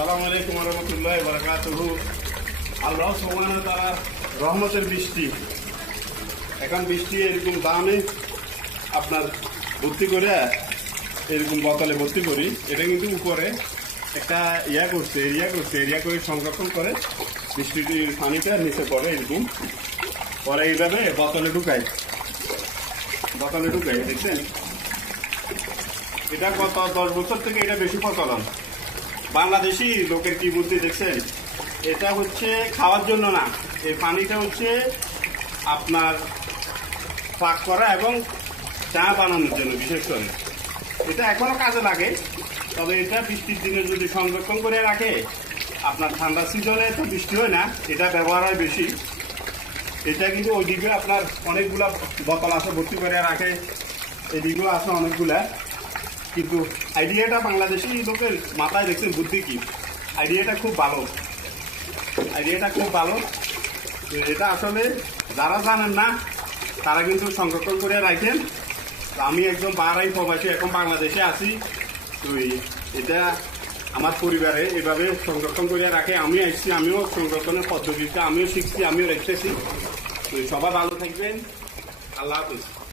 আসসালামু আলাইকুম ওয়া রাহমাতুল্লাহি ওয়া বারাকাতুহু। আল্লাহ সুবহানাহু ওয়া তাআলার রহমতের বৃষ্টি। এখন বৃষ্টি এরকম দামে আপনার ভর্তি করে এরকম বোতলে ভর্তি করি। এটা কিন্তু উপরে একটা এরিয়া করে সংরক্ষণ করে বৃষ্টির পানিটা নিচে পড়ে এরকম পরে এইভাবে বোতলে ঢুকাই দেখছেন। এটা গত 10 বছর থেকে এটা বেশি প্রচলন। বাংলাদেশি লোকের কি বুদ্ধি দেখছেন। এটা হচ্ছে খাওয়ার জন্য না, এই পানিটা হচ্ছে আপনার পাক করা এবং চা বানানোর জন্য বিশেষ করে। এটা এখনো কাজে লাগে, তবে এটা বৃষ্টির দিনে যদি সংরক্ষণ করে রাখে, আপনার ঠান্ডা সিজনে তো বৃষ্টি হয় না, এটা ব্যবহার হয় বেশি। এটা কিন্তু ওইদিকে আপনার অনেকগুলা বোতল আসে ভর্তি করে রাখে, এদিকেও আসে অনেকগুলা। কিন্তু আইডিয়াটা বাংলাদেশি লোকের মাথায় দেখছেন বুদ্ধি কি, আইডিয়াটা খুব ভালো। এটা আসলে যারা জানেন না তারা কিন্তু সংরক্ষণ করে রাখেন। আমি একজন বাহারাইন প্রবাসী, এখন বাংলাদেশে আছি। তো এটা আমার পরিবারে এভাবে সংরক্ষণ করে রাখে। আমি আসছি, আমিও সংরক্ষণের পদ্ধতিটা আমিও শিখছি, আমিও রেখেছি। তো সবাই ভালো থাকবেন। আল্লাহ হাফিজ।